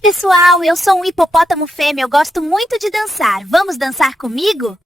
pessoal, eu sou um hipopótamo fêmea, eu gosto muito de dançar. Vamos dançar comigo?